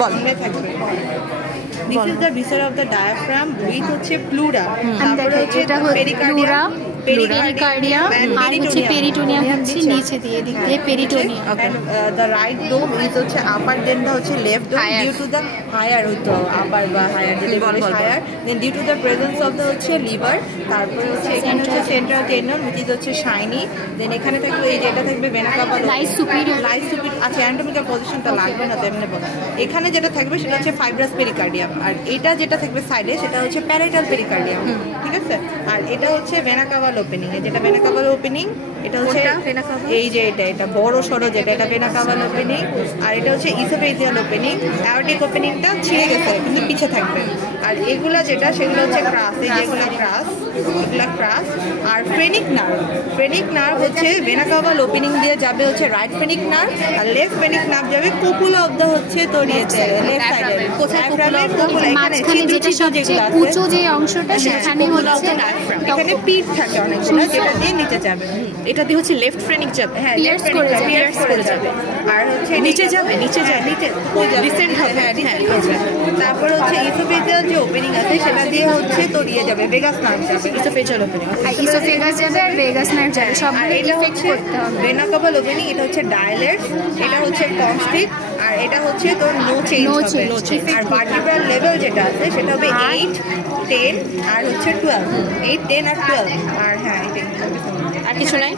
Ball. This is the viscera of the diaphragm with হচ্ছে pleura, তারপরে এটা হচ্ছে pleura, pericardium, আর হচ্ছে পেরিটোনিয়াম হচ্ছে নিচে দিয়ে দিক দিয়ে peritoneum. and the right dome is হচ্ছে upper, then the হচ্ছে left dome due to the higher হতো upper বা higher যেটা বলে higher, then due to the presence of the হচ্ছে liver, তারপরে হচ্ছে এখানে হচ্ছে central tendon which is হচ্ছে shiny, then এখানে থাকবে এই যেটা থাকবে vena cava Lies superior, আচ্ছা anatomical positionটা লাগবে না তেমনি বল। এখানে যেটা থাকবে সেটা হচ্ছে fibrous pericardium, আর এটা যেটা থাকবে সাইডে সেটা হচ্ছে parietal pericardium, ঠিক আছে। আর এটা হচ্ছে vena cava ওপেনিং, যেটা vena cava ওপেনিং এটা হচ্ছে এই যে এটা বড় সরো যেটা এটা vena cava ওপেনিং, আর এটা হচ্ছে esophageal ওপেনিং। aortic ওপেনিংটা ছিঁড়ে গেছে কিন্তু পিছে থাকবে। আর এগুলা যেটা সেগুলো হচ্ছে ক্রাস, এই যেগুলো ক্রাস, এগুলা ক্রাস। আর ফ্রেনিক নার্ভ হচ্ছে vena cava ওপেনিং দিয়ে যাবে হচ্ছে রাইট ফ্রেনিক নার্ভ, আর লেফট ফ্রেনিক নার্ভ যাবে কোপুলা অফ দ্য হচ্ছে তোর লেফট সাইডে। কোথায় কোপুলা? মাঝখানে যেটা সবচেয়ে উঁচু যে অংশটা সেখানে হচ্ছে এখানে পিঠ থাকে অনেকগুলো যেটা দিয়ে নিচে যাবে, এটা দিয়ে হচ্ছে লেফট ফ্রেনিক যাবে, হ্যাঁ পিয়ার্স করে যাবে। আর হচ্ছে নিচে যায় নিচে ডিসেন্ট হবে, হ্যাঁ তারপর হচ্ছে ইসোফেজিয়াল যে ওপেনিং আছে সেটা দিয়ে হচ্ছে তোর ইয়ে যাবে ভেগাস নার্ভ যাবে, ইসোফেজিয়াল ওপেনিং। ইসোফেগাস যাবে আর ভেগাস নার্ভ যাবে, সব আর এটা এফেক্ট হচ্ছে করতে হবে। ভেনা কাভা ওপেনিং, এটা হচ্ছে ডায়ালেটস, এটা হচ্ছে কনস্ট্রিক্ট, আর এটা হচ্ছে তোর নো চেঞ্জ হবে। আর ভার্টিব্রাল লেভেল যেটা আছে সেটা হবে 8, 10 আর হচ্ছে 12, 8, 10 আর 12। আর হ্যাঁ এটাই, আর কিছু নাই।